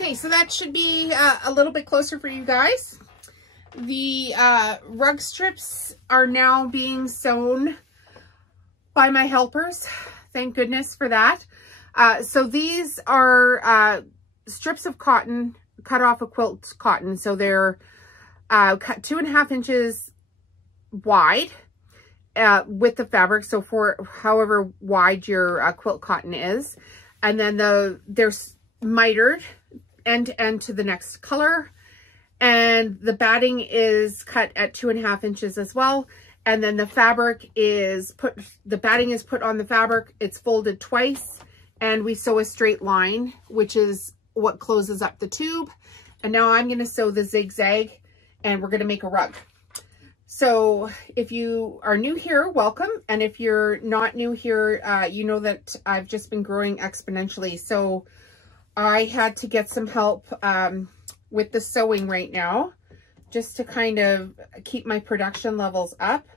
Okay, so that should be a little bit closer for you guys. The rug strips are now being sewn by my helpers. Thank goodness for that. So these are strips of cotton, cut off a quilt cotton. So they're cut 2.5 inches wide with the fabric. So for however wide your quilt cotton is. And then they're mitered end to end to the next color. And the batting is cut at 2.5 inches as well. And then the fabric is the batting is put on the fabric. It's folded twice and we sew a straight line, which is what closes up the tube. And now I'm going to sew the zigzag and we're going to make a rug. So if you are new here, welcome. And if you're not new here, you know that I've just been growing exponentially. So I had to get some help with the sewing right now, just to kind of keep my production levels up.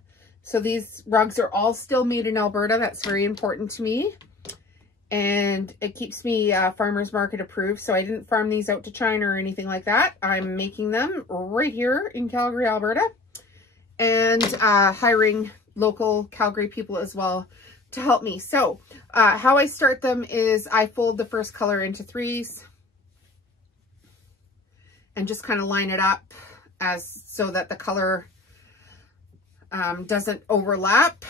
So these rugs are all still made in Alberta. That's very important to me. And it keeps me farmers market approved. So I didn't farm these out to China or anything like that. I'm making them right here in Calgary, Alberta. And hiring local Calgary people as well to help me. So how I start them is I fold the first color into 3s and just kind of line it up so that the color doesn't overlap.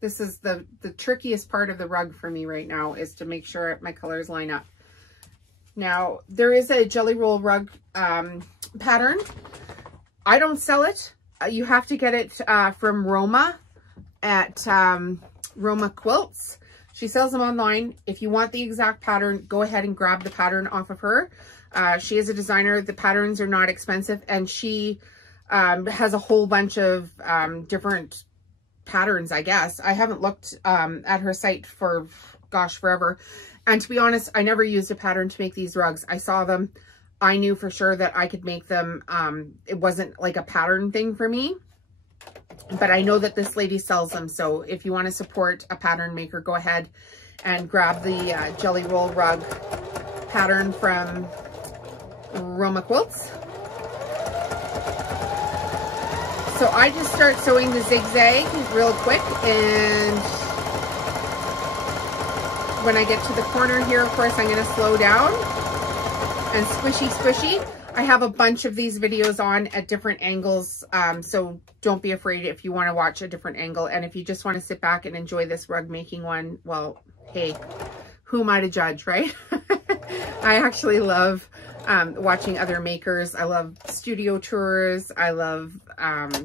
This is the trickiest part of the rug for me right now, is to make sure my colors line up. Now, there is a Jellyroll rug pattern. I don't sell it. You have to get it from Roma at Roma Quilts. She sells them online. If you want the exact pattern, go ahead and grab the pattern off of her. She is a designer. The patterns are not expensive, and she has a whole bunch of different patterns, I guess. I haven't looked at her site for, gosh, forever. And to be honest, I never used a pattern to make these rugs. I saw them. I knew for sure that I could make them. It wasn't like a pattern thing for me, but I know that this lady sells them. So if you want to support a pattern maker, go ahead and grab the Jellyroll rug pattern from Roma Quilts. So I just start sewing the zigzag real quick, and when I get to the corner here, of course, I'm going to slow down and squishy, squishy. I have a bunch of these videos on at different angles, so don't be afraid if you want to watch a different angle. And if you just want to sit back and enjoy this rug making one, well, hey, who am I to judge, right? I actually love watching other makers. I love studio tours. I love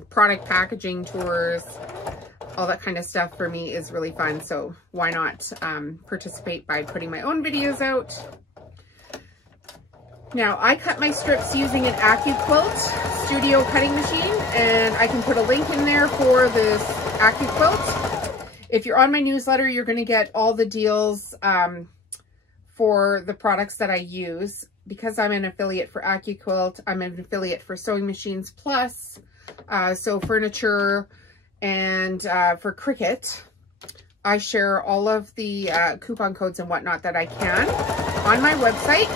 product packaging tours. All that kind of stuff for me is really fun. So why not participate by putting my own videos out? Now, I cut my strips using an AccuQuilt studio cutting machine, and I can put a link in there for this AccuQuilt. If you're on my newsletter, you're going to get all the deals for the products that I use. Because I'm an affiliate for AccuQuilt, I'm an affiliate for Sewing Machines Plus, so furniture, and for Cricut. I share all of the coupon codes and whatnot that I can on my website.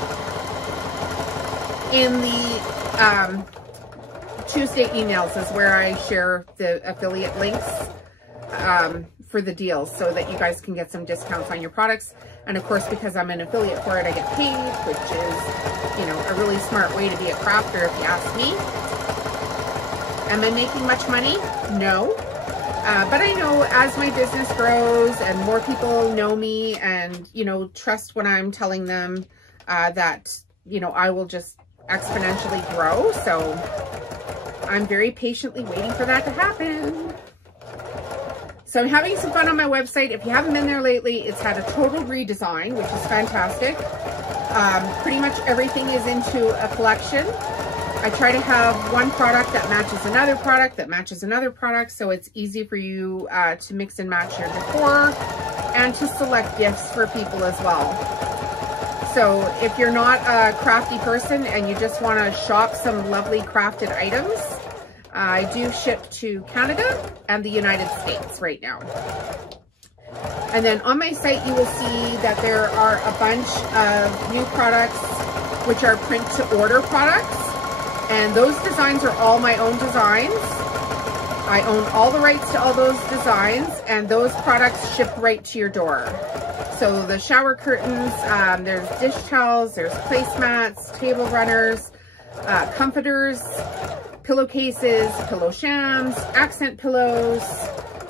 In the Tuesday emails is where I share the affiliate links for the deals, so that you guys can get some discounts on your products. And of course, because I'm an affiliate for it, I get paid, which is, you know, a really smart way to be a crafter, if you ask me. Am I making much money? No. But I know as my business grows and more people know me and, you know, trust when I'm telling them that, you know, I will just exponentially grow. So I'm very patiently waiting for that to happen. So I'm having some fun on my website. If you haven't been there lately, it's had a total redesign, which is fantastic. Pretty much everything is into a collection. I try to have one product that matches another product that matches another product, so it's easy for you to mix and match your decor and to select gifts for people as well. So if you're not a crafty person and you just want to shop some lovely crafted items, I do ship to Canada and the United States right now. And then on my site, you will see that there are a bunch of new products, which are print to order products. And those designs are all my own designs. I own all the rights to all those designs, and those products ship right to your door. So the shower curtains, there's dish towels, there's placemats, table runners, comforters, pillowcases, pillow shams, accent pillows,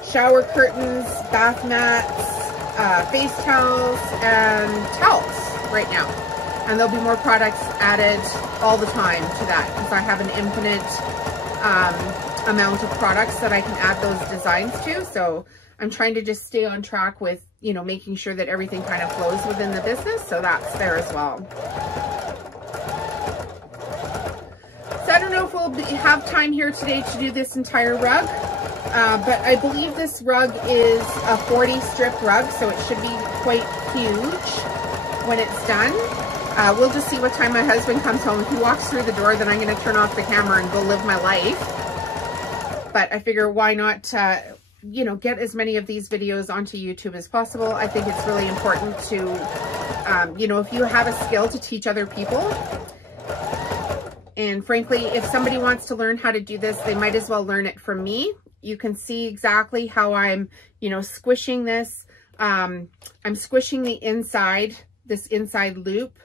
shower curtains, bath mats, face towels, and towels right now. And there'll be more products added all the time to that, because I have an infinite amount of products that I can add those designs to. So I'm trying to just stay on track with, you know, making sure that everything kind of flows within the business. So that's there as well. So I don't know if we'll have time here today to do this entire rug, but I believe this rug is a 40 strip rug, so it should be quite huge when it's done. We'll just see what time my husband comes home. If he walks through the door, then I'm going to turn off the camera and go live my life. But I figure why not, you know, get as many of these videos onto YouTube as possible. I think it's really important to, you know, if you have a skill, to teach other people. And frankly, if somebody wants to learn how to do this, they might as well learn it from me. You can see exactly how I'm, you know, squishing this. I'm squishing the inside, this inside loop,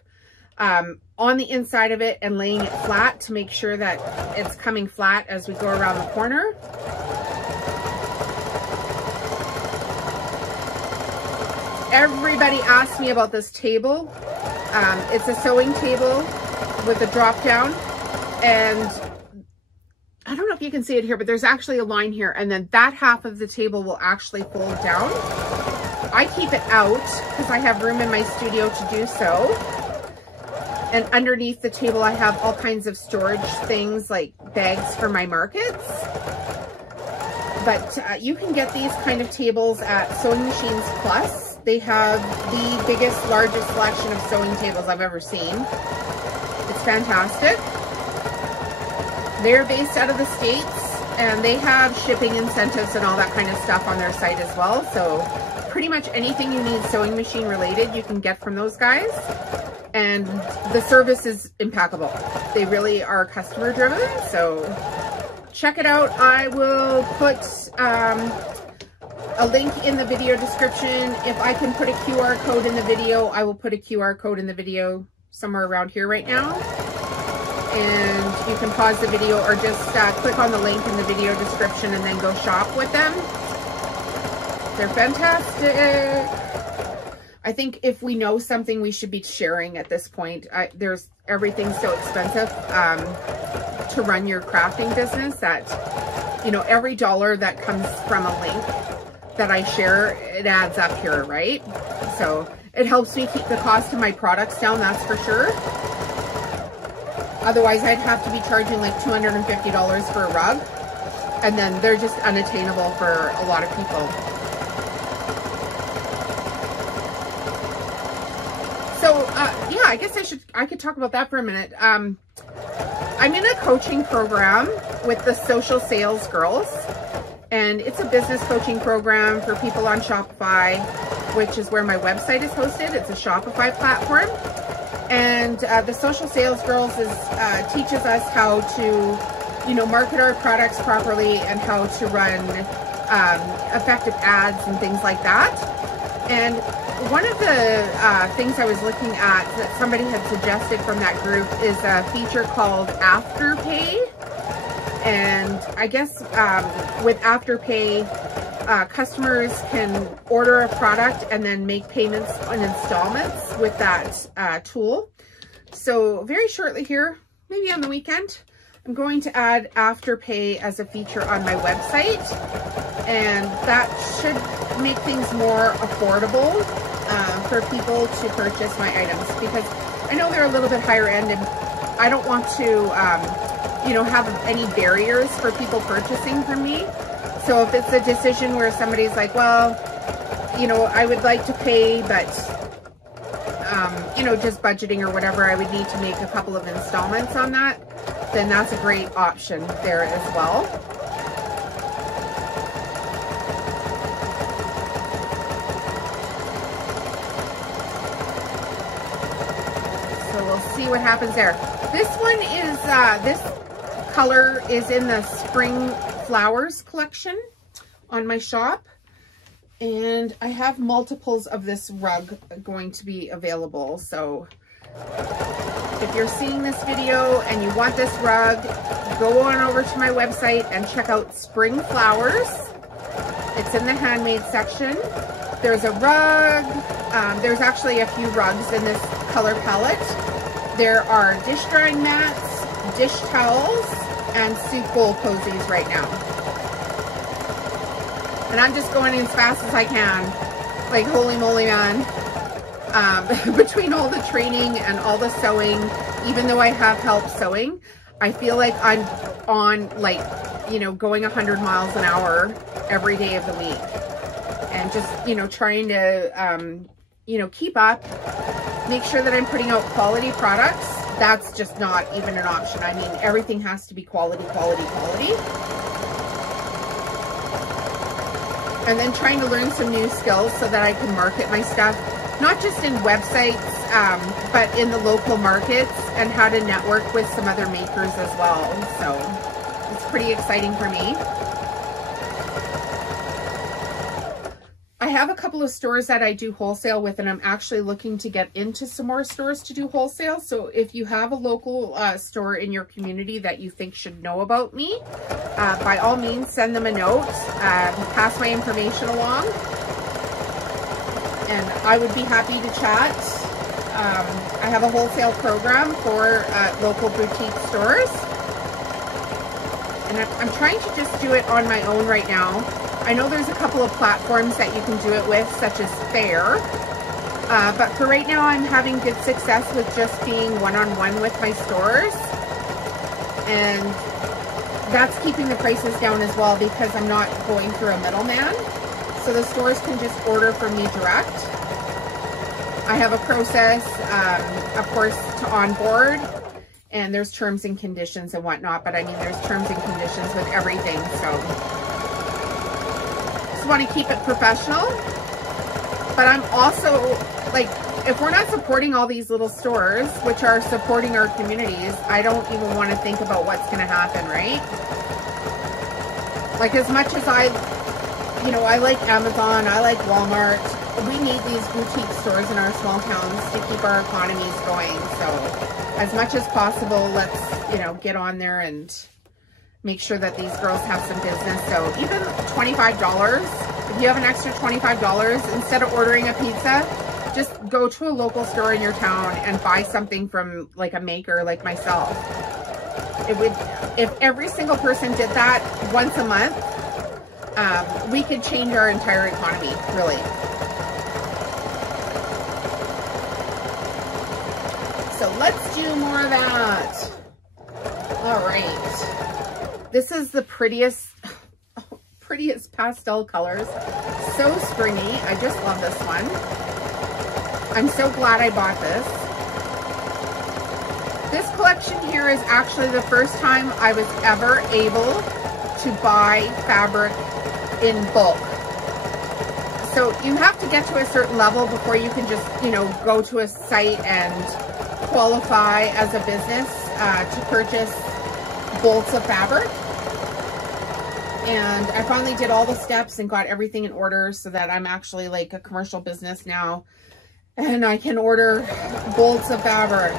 on the inside of it, and laying it flat to make sure that it's coming flat as we go around the corner. Everybody asked me about this table. It's a sewing table with a drop down, and I don't know if you can see it here, but there's actually a line here, and then that half of the table will actually fold down. I keep it out because I have room in my studio to do so. And underneath the table, I have all kinds of storage things like bags for my markets. But you can get these kind of tables at Sewing Machines Plus. They have the biggest, largest selection of sewing tables I've ever seen. It's fantastic. They're based out of the States, and they have shipping incentives and all that kind of stuff on their site as well. So pretty much anything you need sewing machine related, you can get from those guys. And the service is impeccable. They really are customer driven. So check it out. I will put a link in the video description. If I can put a QR code in the video, I will put a QR code in the video somewhere around here right now. And you can pause the video or just click on the link in the video description and then go shop with them. They're fantastic. I think if we know something, we should be sharing at this point. Everything's so expensive to run your crafting business that, you know, every dollar that comes from a link that I share, it adds up here, right? So it helps me keep the cost of my products down, that's for sure. Otherwise, I'd have to be charging like $250 for a rug, and then they're just unattainable for a lot of people. So, yeah, I guess I could talk about that for a minute. I'm in a coaching program with the Social Sales Girls, and it's a business coaching program for people on Shopify, which is where my website is hosted. It's a Shopify platform. And the Social Sales Girls teaches us how to, you know, market our products properly and how to run effective ads and things like that. And one of the things I was looking at that somebody had suggested from that group is a feature called Afterpay. And I guess with Afterpay, customers can order a product and then make payments on installments with that tool. So very shortly here, maybe on the weekend, I'm going to add Afterpay as a feature on my website. And that should make things more affordable for people to purchase my items, because I know they're a little bit higher end, and I don't want to, you know, have any barriers for people purchasing from me. So if it's a decision where somebody's like, well, you know, I would like to pay, but, you know, just budgeting or whatever, I would need to make a couple of installments on that, then that's a great option there as well. we'll see what happens there. This one is, this color is in the Spring Flowers collection on my shop. And I have multiples of this rug going to be available. So if you're seeing this video and you want this rug, go on over to my website and check out Spring Flowers. It's in the handmade section. There's a rug. There's actually a few rugs in this color palette. There are dish drying mats, dish towels, and soup bowl cozies right now. And I'm just going as fast as I can. Like, holy moly, man. Between all the training and all the sewing, even though I have help sewing, I feel like I'm on, like, you know, going 100 miles an hour every day of the week. And just, you know, trying to, you know, keep up, make sure that I'm putting out quality products. That's just not even an option. I mean, everything has to be quality, quality, quality. And then trying to learn some new skills so that I can market my stuff, not just in websites, but in the local markets, and how to network with some other makers as well. So it's pretty exciting for me. I have a couple of stores that I do wholesale with, and I'm actually looking to get into some more stores to do wholesale. So if you have a local store in your community that you think should know about me, by all means, send them a note, pass my information along, and I would be happy to chat. I have a wholesale program for local boutique stores, and I'm trying to just do it on my own right now. I know there's a couple of platforms that you can do it with, such as Fair, but for right now I'm having good success with just being one-on-one with my stores, and that's keeping the prices down as well because I'm not going through a middleman. So the stores can just order from me direct. I have a process, of course, to onboard, and there's terms and conditions and whatnot, but I mean, there's terms and conditions with everything, so want to keep it professional. But I'm also, like, if we're not supporting all these little stores, which are supporting our communities, I don't even want to think about what's going to happen, right? Like, as much as I like Amazon, I like Walmart, we need these boutique stores in our small towns to keep our economies going. So as much as possible, let's, you know, get on there and make sure that these girls have some business. So even $25, if you have an extra $25, instead of ordering a pizza, just go to a local store in your town and buy something from, like, a maker like myself. It would, if every single person did that once a month, we could change our entire economy, really. So let's do more of that. All right. This is the prettiest pastel colors. So springy. I just love this one. I'm so glad I bought this. This collection here is actually the first time I was ever able to buy fabric in bulk. So you have to get to a certain level before you can just, you know, go to a site and qualify as a business to purchase bolts of fabric. And I finally did all the steps and got everything in order so that I'm actually like a commercial business now. And I can order bolts of fabric.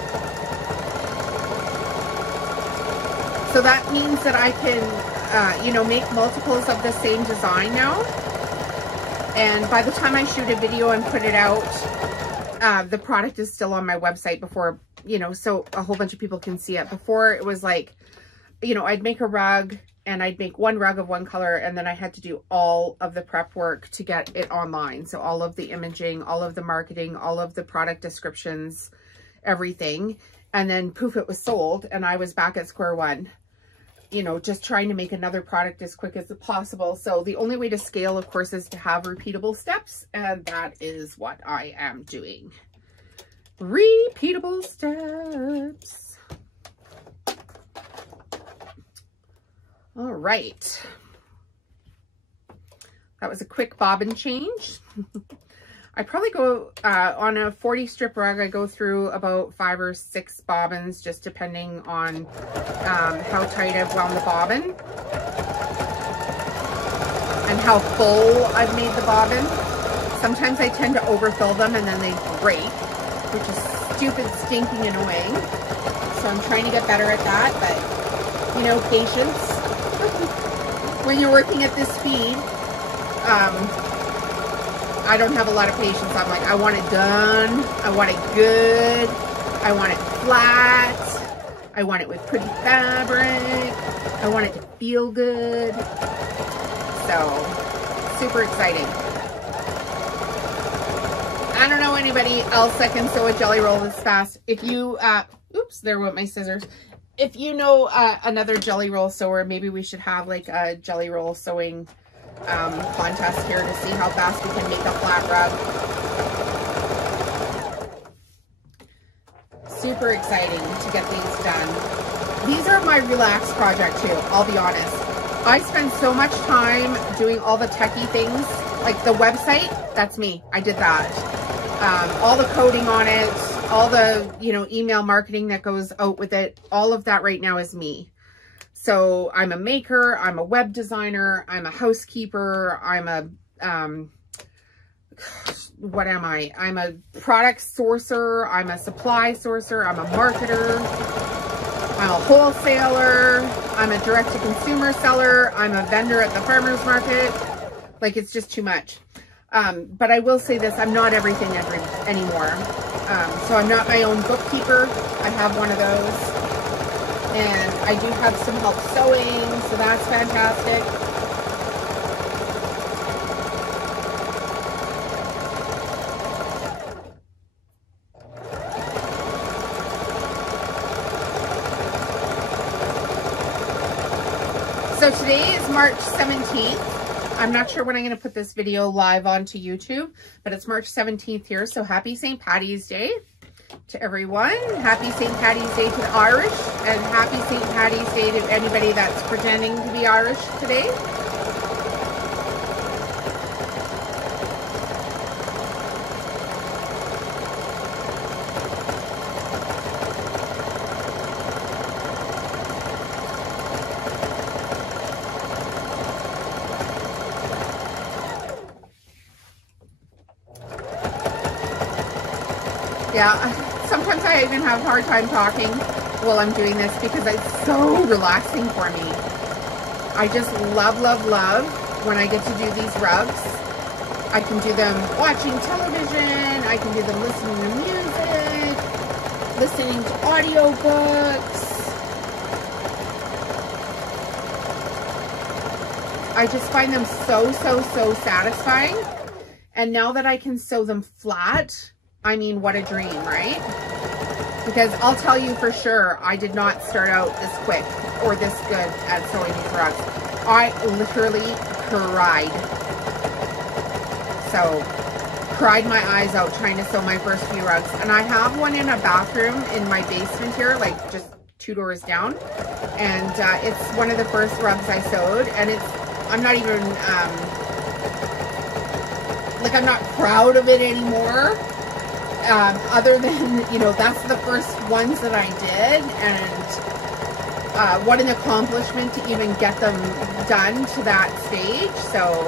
So that means that I can, you know, make multiples of the same design now. And by the time I shoot a video and put it out, the product is still on my website before, you know, so a whole bunch of people can see it. Before it was like, you know, I'd make a rug and I'd make one rug of one color, and then I had to do all of the prep work to get it online. So all of the imaging, all of the marketing, all of the product descriptions, everything. And then poof, it was sold and I was back at square one, you know, just trying to make another product as quick as possible. So the only way to scale, of course, is to have repeatable steps. And that is what I am doing. Repeatable steps. All right. That was a quick bobbin change. I probably go, on a 40 strip rug, I go through about 5 or 6 bobbins, just depending on how tight I've wound the bobbin and how full I've made the bobbin. Sometimes I tend to overfill them and then they break, which is stupid, stinking annoying. So I'm trying to get better at that, but you know, patience. When you're working at this speed, I don't have a lot of patience. I'm like, I want it done. I want it good. I want it flat. I want it with pretty fabric. I want it to feel good. So, super exciting. I don't know anybody else that can sew a jelly roll this fast. If you, oops, there went my scissors. If you know another jelly roll sewer, maybe we should have like a jelly roll sewing contest here to see how fast we can make a flat rug. Super exciting to get these done. These are my relaxed project too, I'll be honest. I spend so much time doing all the techie things, like the website, that's me, I did that. All the coding on it, all the, you know, email marketing that goes out with it, all of that right now is me. So I'm a maker, I'm a web designer, I'm a housekeeper, I'm a, what am I? I'm a product sourcer, I'm a supply sourcer, I'm a marketer, I'm a wholesaler, I'm a direct-to-consumer seller, I'm a vendor at the farmer's market. Like, it's just too much. But I will say this, I'm not everything anymore. So I'm not my own bookkeeper. I have one of those. And I do have some help sewing, so that's fantastic. So today is March 17th. I'm not sure when I'm going to put this video live onto YouTube, but it's March 17th here. So happy St. Paddy's Day to everyone. Happy St. Paddy's Day to the Irish, and happy St. Paddy's Day to anybody that's pretending to be Irish today. Yeah, sometimes I even have a hard time talking while I'm doing this because it's so relaxing for me. I just love, love, love when I get to do these rugs. I can do them watching television, I can do them listening to music, listening to audiobooks. I just find them so, so, so satisfying. And now that I can sew them flat, I mean, what a dream, right? Because I'll tell you for sure, I did not start out this quick or this good at sewing these rugs. I literally cried. So, cried my eyes out trying to sew my first few rugs. And I have one in a bathroom in my basement here, like just 2 doors down. And it's one of the first rugs I sewed. And I'm not even, like, I'm not proud of it anymore. Other than, you know, that's the first ones that I did, and what an accomplishment to even get them done to that stage. So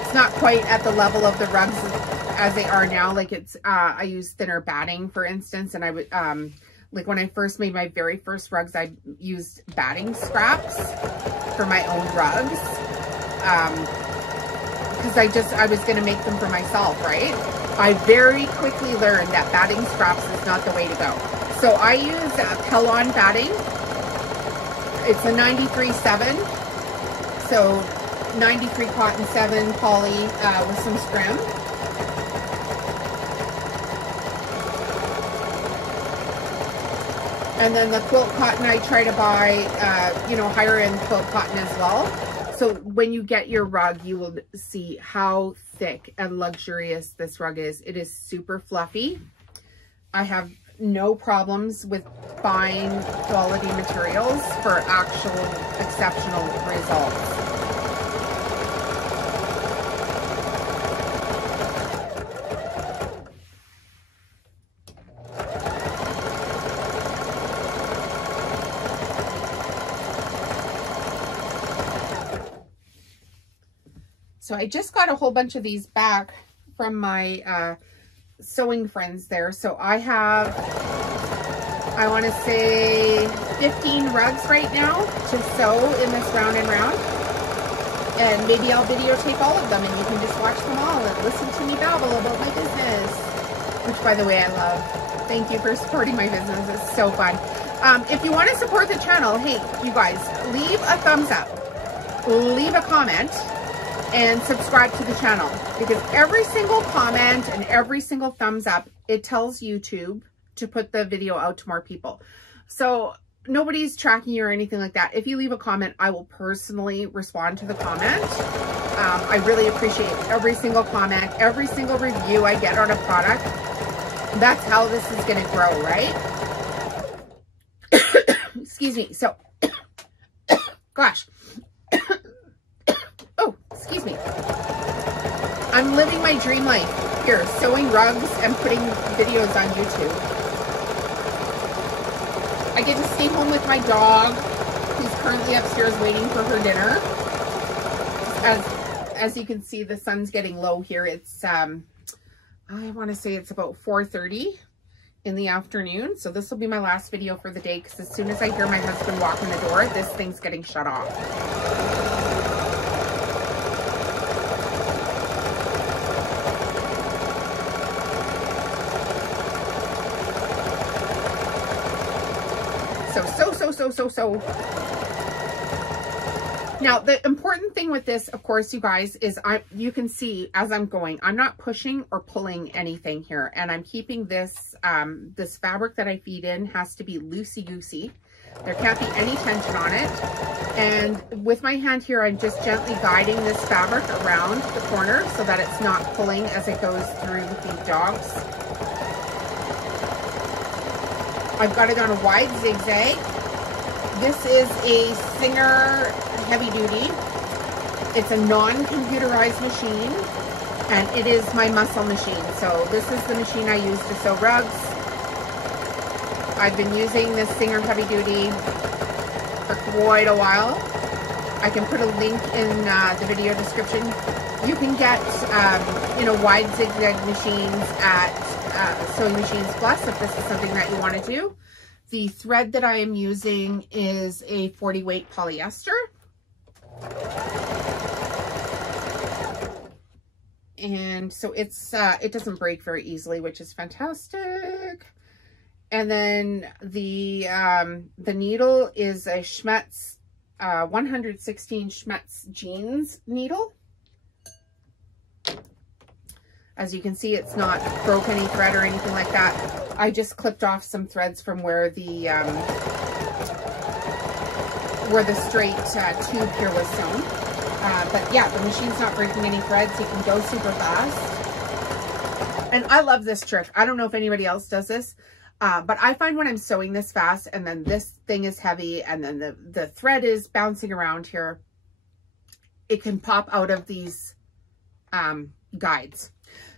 it's not quite at the level of the rugs as they are now. Like, it's I use thinner batting, for instance, and I would like when I first made my very first rugs, I used batting scraps for my own rugs because I was going to make them for myself, right? I very quickly learned that batting scraps is not the way to go. So I use Pellon batting. It's a 93/7. So 93 cotton 7 poly with some scrim. And then the quilt cotton I try to buy, you know, higher end quilt cotton as well. So when you get your rug, you will see how thick and luxurious this rug is. It is super fluffy. I have no problems with buying quality materials for actual exceptional results. So I just got a whole bunch of these back from my sewing friends there. So I have, I want to say 15 rugs right now to sew in this round and round. And maybe I'll videotape all of them and you can just watch them all and listen to me babble about my business. Which, by the way, I love. Thank you for supporting my business. It's so fun. If you want to support the channel, hey, you guys, leave a thumbs up, leave a comment, and subscribe to the channel. Because every single comment and every single thumbs up, it tells YouTube to put the video out to more people. So nobody's tracking you or anything like that. If you leave a comment, I will personally respond to the comment. I really appreciate every single comment, every single review I get on a product. That's how this is going to grow, right? Excuse me. So, gosh. Oh, excuse me. I'm living my dream life here, sewing rugs and putting videos on YouTube. I get to stay home with my dog, who's currently upstairs waiting for her dinner. As you can see, the sun's getting low here. It's, I want to say it's about 4:30 in the afternoon. So this will be my last video for the day, because as soon as I hear my husband walk in the door, this thing's getting shut off. So. Now, the important thing with this, of course, you guys, is you can see as I'm going, I'm not pushing or pulling anything here. And I'm keeping this, this fabric that I feed in has to be loosey-goosey. There can't be any tension on it. And with my hand here, I'm just gently guiding this fabric around the corner so that it's not pulling as it goes through the dogs. I've got it on a wide zigzag. This is a Singer heavy duty. It's a non-computerized machine, and it is my muscle machine. So this is the machine I use to sew rugs. I've been using this Singer heavy duty for quite a while. I can put a link in the video description. You can get, wide zigzag machines at Sewing Machines Plus if this is something that you want to do. The thread that I am using is a 40 weight polyester. And so it's it doesn't break very easily, which is fantastic. And then the needle is a Schmetz 116 Schmetz jeans needle. As you can see, it's not broke any thread or anything like that. I just clipped off some threads from where the straight tube here was sewn. But yeah, the machine's not breaking any threads. You can go super fast. And I love this trick. I don't know if anybody else does this, but I find when I'm sewing this fast and then this thing is heavy and then the thread is bouncing around here, it can pop out of these guides.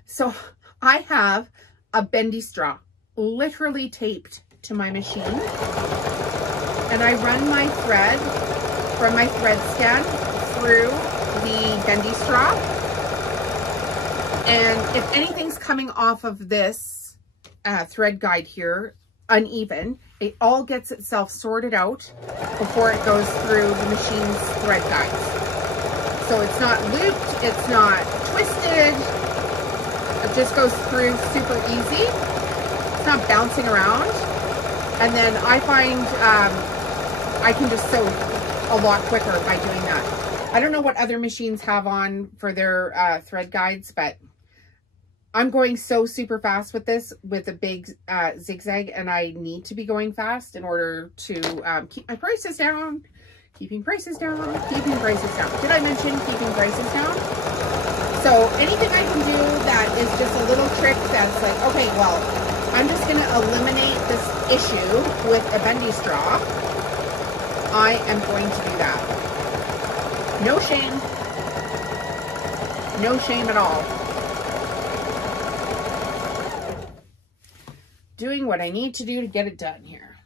So I have a bendy straw literally taped to my machine, and I run my thread from my thread stand through the bendy straw, and if anything's coming off of this thread guide here uneven, it all gets itself sorted out before it goes through the machine's thread guides. So it's not looped, it's not twisted. It just goes through super easy. It's not bouncing around. And then I find I can just sew a lot quicker by doing that. I don't know what other machines have on for their thread guides, but I'm going so super fast with this with a big zigzag, and I need to be going fast in order to keep my prices down. Keeping prices down, keeping prices down. Did I mention keeping prices down? So anything I can do that is just a little trick that's like, okay, well, I'm just going to eliminate this issue with a bendy straw. I am going to do that. No shame. No shame at all. Doing what I need to do to get it done here.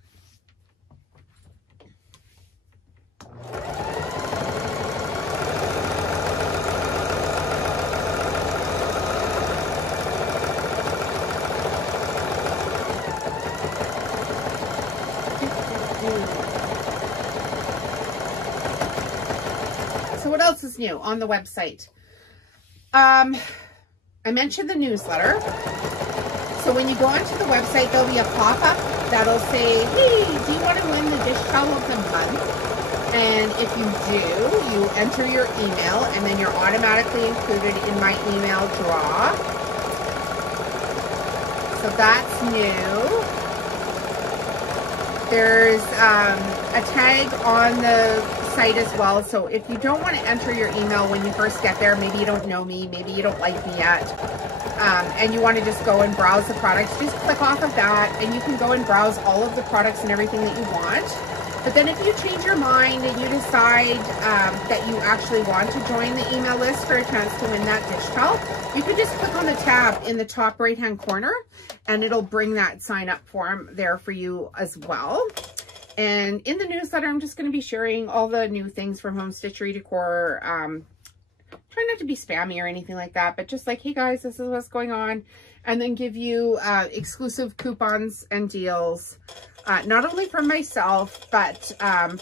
else is new on the website? I mentioned the newsletter. So when you go onto the website, there'll be a pop-up that'll say, hey, do you want to win the dish towel of the month? And if you do, you enter your email, and then you're automatically included in my email draw. So that's new. There's a tag on the site as well. So if you don't want to enter your email when you first get there, maybe you don't know me, maybe you don't like me yet, and you want to just go and browse the products, just click off of that, and you can go and browse all of the products and everything that you want. But then if you change your mind and you decide that you actually want to join the email list for a chance to win that dish towel, you can just click on the tab in the top right hand corner, and it'll bring that sign up form there for you as well. And in the newsletter, I'm just going to be sharing all the new things from Home Stitchery Decor. Try not to be spammy or anything like that, but just like, hey guys, this is what's going on. And then give you exclusive coupons and deals. Not only from myself, but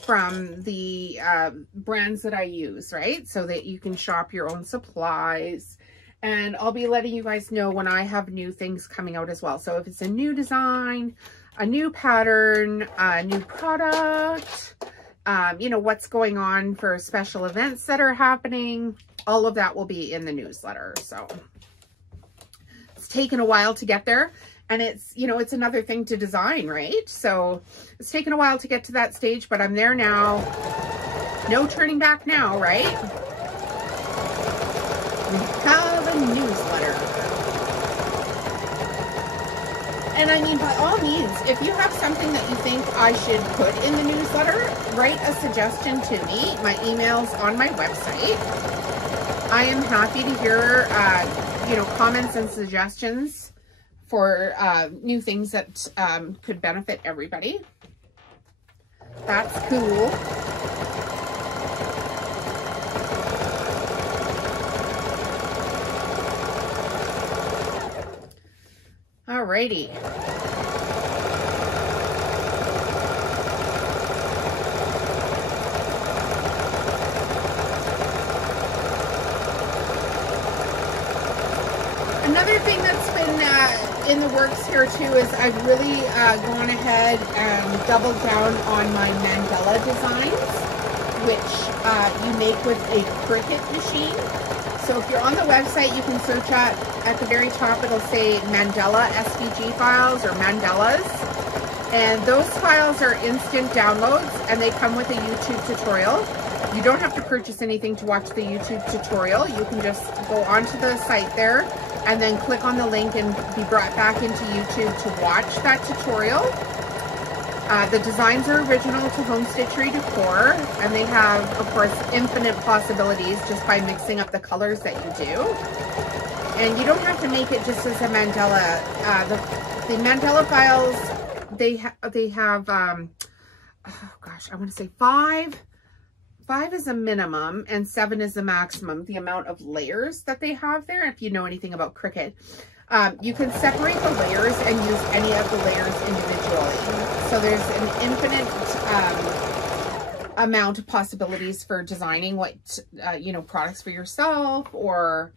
from the brands that I use, right? So that you can shop your own supplies. And I'll be letting you guys know when I have new things coming out as well. So if it's a new design, a new pattern, a new product, you know, what's going on for special events that are happening, all of that will be in the newsletter. So it's taken a while to get there. And it's, you know, it's another thing to design, right? So it's taken a while to get to that stage, but I'm there now. No turning back now, right? We have a newsletter. And I mean, by all means, if you have something that you think I should put in the newsletter, write a suggestion to me. My email's on my website. I am happy to hear, you know, comments and suggestions for new things that could benefit everybody. That's cool. Alrighty. Another thing that's been in the works here too is I've really gone ahead and doubled down on my mandala designs, which you make with a Cricut machine. So if you're on the website, you can search at the very top, it'll say mandala SVG files or mandalas. And those files are instant downloads, and they come with a YouTube tutorial. You don't have to purchase anything to watch the YouTube tutorial. You can just go onto the site there and then click on the link and be brought back into YouTube to watch that tutorial. The designs are original to Home Stitchery Decor, and they have, of course, infinite possibilities just by mixing up the colors that you do. And you don't have to make it just as a mandala. The mandala files, they have, oh gosh, I want to say five is a minimum and 7 is the maximum, the amount of layers that they have there. If you know anything about Cricut, you can separate the layers and use any of the layers individually. So there's an infinite amount of possibilities for designing what, you know, products for yourself, or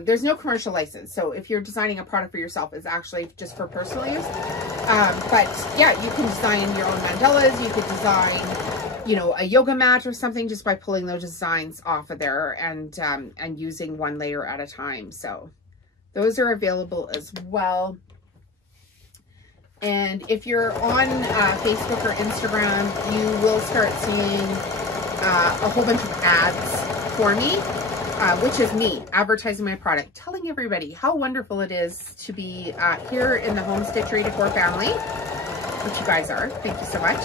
there's no commercial license. So if you're designing a product for yourself, it's actually just for personal use. But yeah, you can design your own mandalas. You could design, you know, a yoga mat or something just by pulling those designs off of there and using one layer at a time. So those are available as well. And if you're on Facebook or Instagram, you will start seeing a whole bunch of ads for me, which is me advertising my product, telling everybody how wonderful it is to be here in the Home Stitchery Decor family, which you guys are. Thank you so much.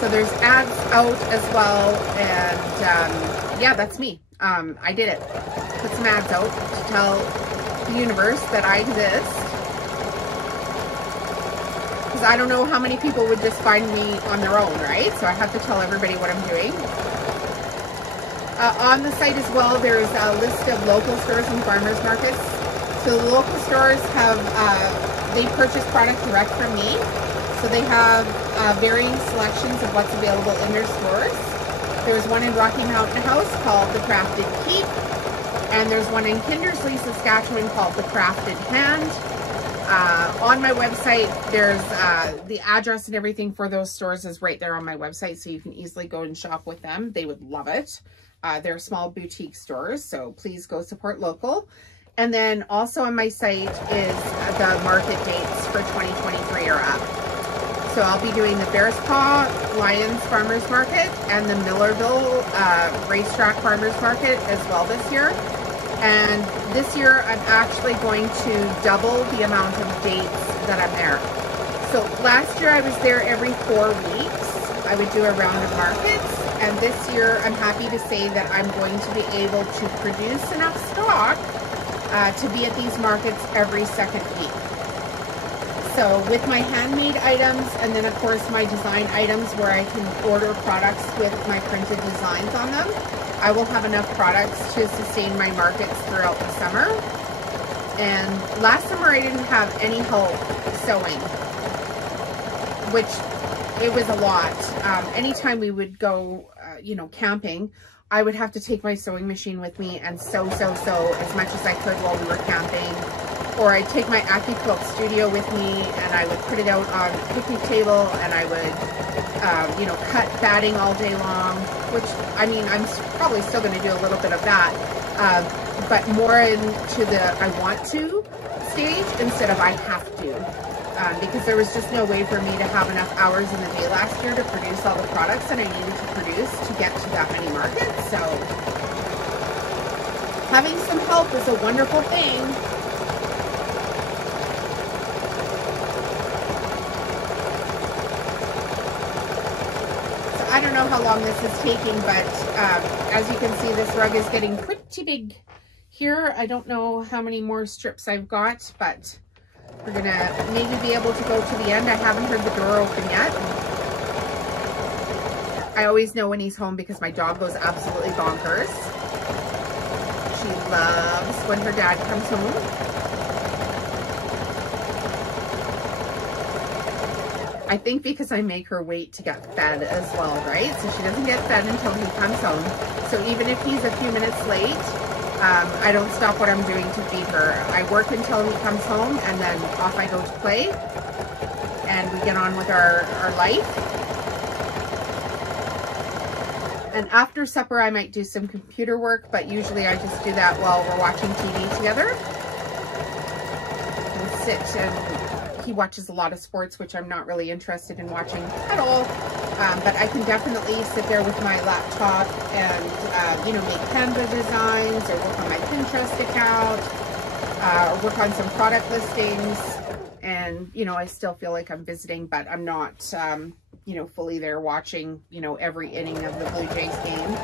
So there's ads out as well, and yeah, that's me. I did it. Put some ads out to tell the universe that I exist. Because I don't know how many people would just find me on their own, right? So I have to tell everybody what I'm doing. On the site as well, there's a list of local stores and farmers markets. So the local stores have, they purchase product direct from me. So they have varying selections of what's available in their stores. There's one in Rocky Mountain House called The Crafted Keep, and there's one in Kindersley, Saskatchewan called The Crafted Hand. On my website, there's the address and everything for those stores is right there on my website, so you can easily go and shop with them. They would love it. They're small boutique stores, so please go support local. And then also on my site is the market dates for 2023 are up. So I'll be doing the Bears Paw Lions Farmers Market and the Millerville Racetrack Farmers Market as well this year. And this year I'm actually going to double the amount of dates that I'm there. So last year I was there every 4 weeks. I would do a round of markets. And this year I'm happy to say that I'm going to be able to produce enough stock to be at these markets every second week. So with my handmade items, and then of course my design items where I can order products with my printed designs on them, I will have enough products to sustain my markets throughout the summer. And last summer I didn't have any help sewing, which it was a lot. Anytime we would go, you know, camping, I would have to take my sewing machine with me and sew as much as I could while we were camping. Or I'd take my AccuQuilt Studio with me and I would put it out on the picnic table and I would, you know, cut batting all day long, which, I mean, I'm probably still going to do a little bit of that, but more into the I want to stage instead of I have to, because there was just no way for me to have enough hours in the day last year to produce all the products that I needed to produce to get to that many markets. So having some help is a wonderful thing. I don't know how long this is taking, but as you can see, this rug is getting pretty big here. I don't know how many more strips I've got, but we're gonna maybe be able to go to the end. I haven't heard the door open yet. I always know when he's home because my dog goes absolutely bonkers. She loves when her dad comes home. I think because I make her wait to get fed as well, right? So she doesn't get fed until he comes home. So even if he's a few minutes late, I don't stop what I'm doing to feed her. I work until he comes home and then off I go to play and we get on with our life. And after supper, I might do some computer work, but usually I just do that while we're watching TV together. We'll sit and he watches a lot of sports, which I'm not really interested in watching at all. But I can definitely sit there with my laptop and, you know, make Canva designs or work on my Pinterest account, or work on some product listings. And, you know, I still feel like I'm visiting, but I'm not, you know, fully there watching, you know, every inning of the Blue Jays game.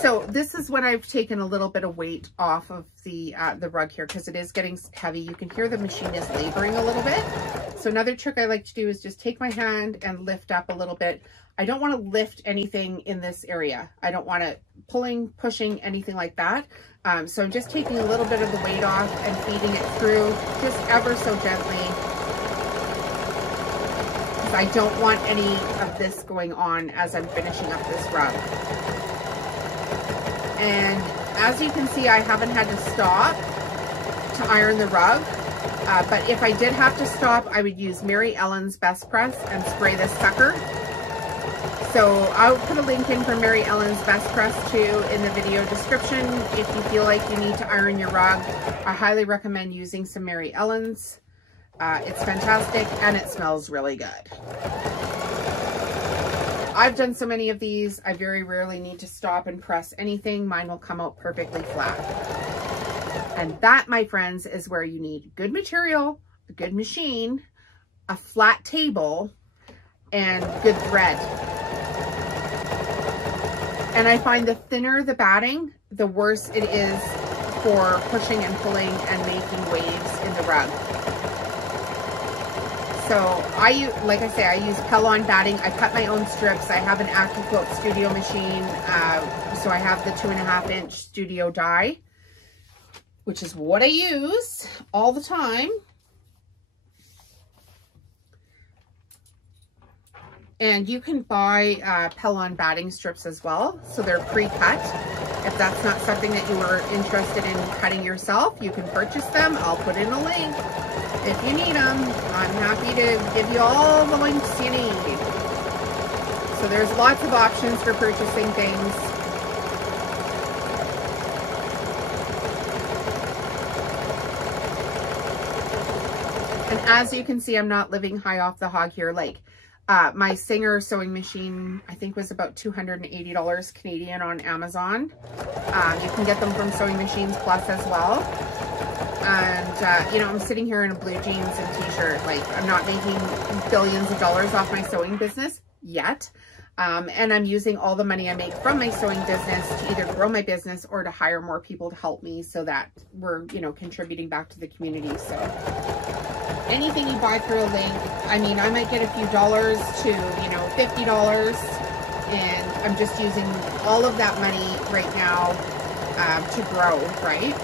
So this is when I've taken a little bit of weight off of the rug here because it is getting heavy. You can hear the machine is laboring a little bit. So another trick I like to do is just take my hand and lift up a little bit. I don't want to lift anything in this area. I don't want to pushing, anything like that. So I'm just taking a little bit of the weight off and feeding it through just ever so gently. Because I don't want any of this going on as I'm finishing up this rug. And as you can see, I haven't had to stop to iron the rug. But if I did have to stop, I would use Mary Ellen's Best Press and spray this sucker. So I'll put a link in for Mary Ellen's Best Press too in the video description. If you feel like you need to iron your rug, I highly recommend using some Mary Ellen's. It's fantastic and it smells really good. I've done so many of these, I very rarely need to stop and press anything. Mine will come out perfectly flat. And that, my friends, is where you need good material, a good machine, a flat table, and good thread. And I find the thinner the batting, the worse it is for pushing and pulling and making waves in the rug. So like I say, I use Pellon batting. I cut my own strips. I have an AccuQuilt Studio machine. So I have the 2.5-inch Studio die, which is what I use all the time. And you can buy Pellon batting strips as well. So they're pre-cut. If that's not something that you were interested in cutting yourself, you can purchase them. I'll put in a link if you need them. I'm happy to give you all the links you need. So there's lots of options for purchasing things. And as you can see, I'm not living high off the hog here. Like my Singer sewing machine, I think was about $280 Canadian on Amazon. You can get them from Sewing Machines Plus as well. And, you know, I'm sitting here in a blue jeans and t-shirt. Like, I'm not making billions of dollars off my sewing business yet. And I'm using all the money I make from my sewing business to either grow my business or to hire more people to help me so that we're, you know, contributing back to the community. So anything you buy through a link, I mean, I might get a few dollars to, you know, $50. And I'm just using all of that money right now to grow, right?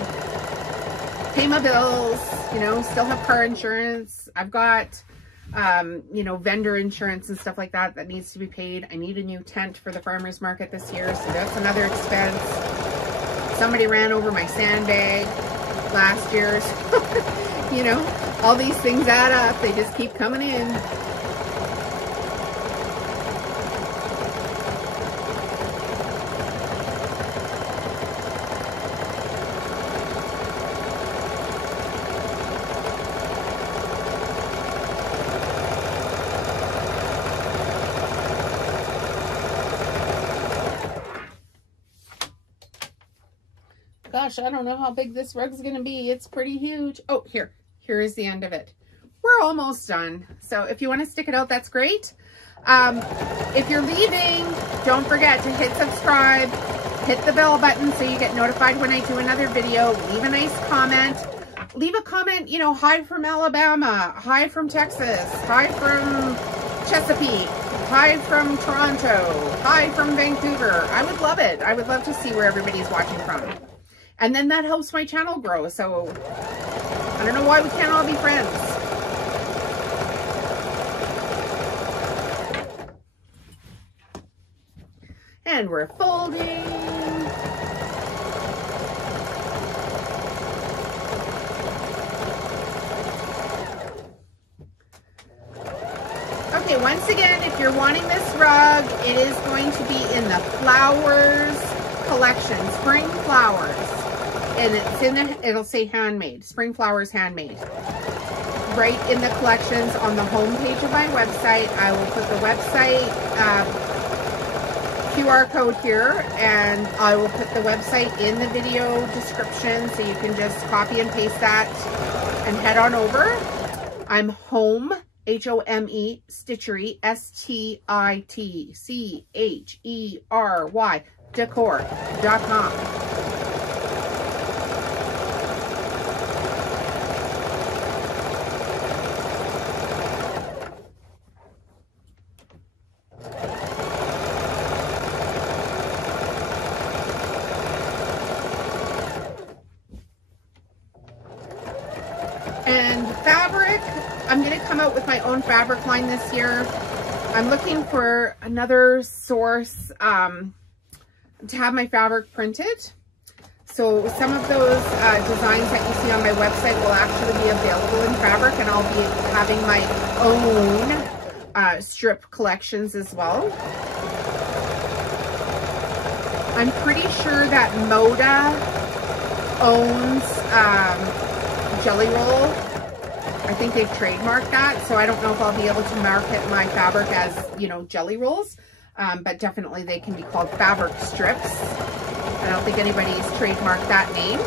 Pay my bills, you know, still have car insurance. I've got, you know, vendor insurance and stuff like that that needs to be paid. I need a new tent for the farmer's market this year, so that's another expense. Somebody ran over my sandbag last year. You know, all these things add up. They just keep coming in. Gosh, I don't know how big this rug's gonna be. It's pretty huge. Oh, here is the end of it. We're almost done. So if you want to stick it out, that's great. If you're leaving, don't forget to hit subscribe, hit the bell button so you get notified when I do another video. Leave a nice comment. Leave a comment, you know, hi from Alabama, hi from Texas, hi from Chesapeake, hi from Toronto, hi from Vancouver. I would love it. I would love to see where everybody's watching from. And then that helps my channel grow. So I don't know why we can't all be friends. And we're folding. Okay, once again, if you're wanting this rug, it is going to be in the flowers collection, spring flowers. And it's in the, it'll say handmade, spring flowers handmade. Right in the collections on the home page of my website. I will put the website QR code here, and I will put the website in the video description so you can just copy and paste that and head on over. I'm home, H-O-M-E, Stitchery, S-T-I-T-C-H-E-R-Y, Decor.com. And fabric, I'm going to come out with my own fabric line this year. I'm looking for another source to have my fabric printed. So some of those designs that you see on my website will actually be available in fabric, and I'll be having my own strip collections as well. I'm pretty sure that Moda owns Jellyroll. I think they've trademarked that, so I don't know if I'll be able to market my fabric as, you know, jelly rolls, but definitely they can be called fabric strips. I don't think anybody's trademarked that name.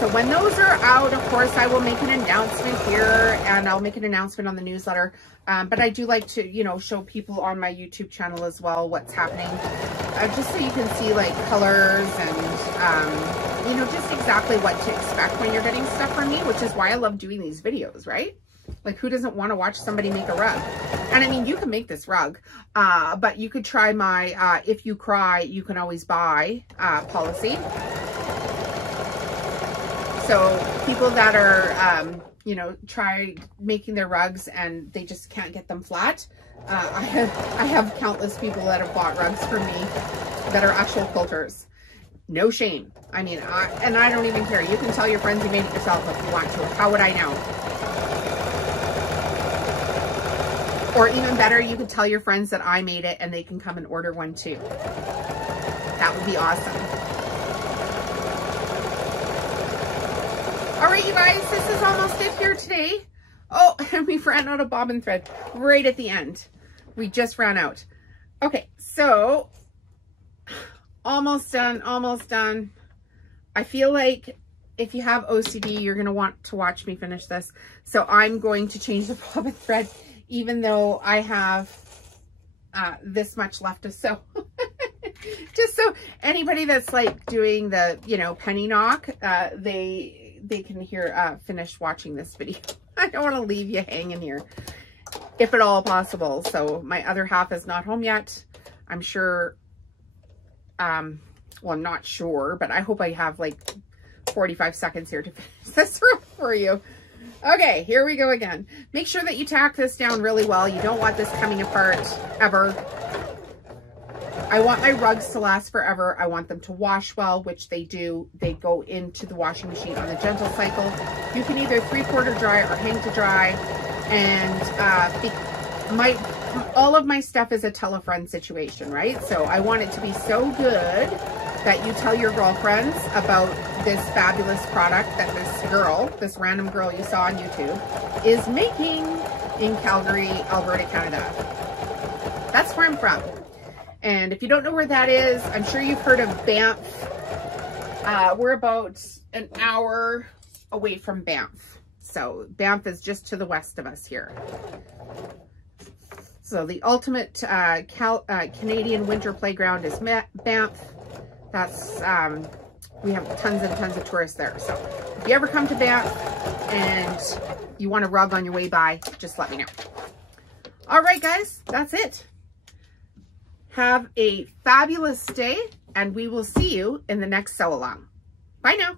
So when those are out, of course, I will make an announcement here, and I'll make an announcement on the newsletter. But I do like to, you know, show people on my YouTube channel as well what's happening, just so you can see like colors and, you know, just exactly what to expect when you're getting stuff from me, which is why I love doing these videos, right? Like, who doesn't want to watch somebody make a rug? And I mean, you can make this rug, but you could try my if you cry, you can always buy policy. So people that are, you know, try making their rugs and they just can't get them flat, I have countless people that have bought rugs from me that are actual quilters. No shame. I mean, I don't even care. You can tell your friends you made it yourself if you want to. How would I know? Or even better, you could tell your friends that I made it and they can come and order one too. That would be awesome. All right, you guys, this is almost it here today. Oh, and we ran out of bobbin thread right at the end. We just ran out. Okay, so almost done, almost done. I feel like if you have OCD, you're going to want to watch me finish this. So I'm going to change the bobbin thread, even though I have this much left to sew. Just so anybody that's like doing the, you know, penny knock, they can hear, finish watching this video. I don't want to leave you hanging here, if at all possible. So my other half is not home yet. I'm sure, well, I'm not sure, but I hope I have like 45 seconds here to finish this room for you. Okay, here we go again. Make sure that you tack this down really well. You don't want this coming apart ever. I want my rugs to last forever. I want them to wash well, which they do. They go into the washing machine on the gentle cycle. You can either 3/4 dry or hang to dry. And all of my stuff is a tell a friend situation, right? So I want it to be so good that you tell your girlfriends about this fabulous product that this random girl you saw on YouTube is making in Calgary, Alberta, Canada. That's where I'm from. And if you don't know where that is, I'm sure you've heard of Banff. We're about an hour away from Banff. So Banff is just to the west of us here. So the ultimate Canadian winter playground is Banff. That's, we have tons and tons of tourists there. So if you ever come to Banff and you want a rug on your way by, just let me know. All right, guys, that's it. Have a fabulous day, and we will see you in the next sew along. Bye now.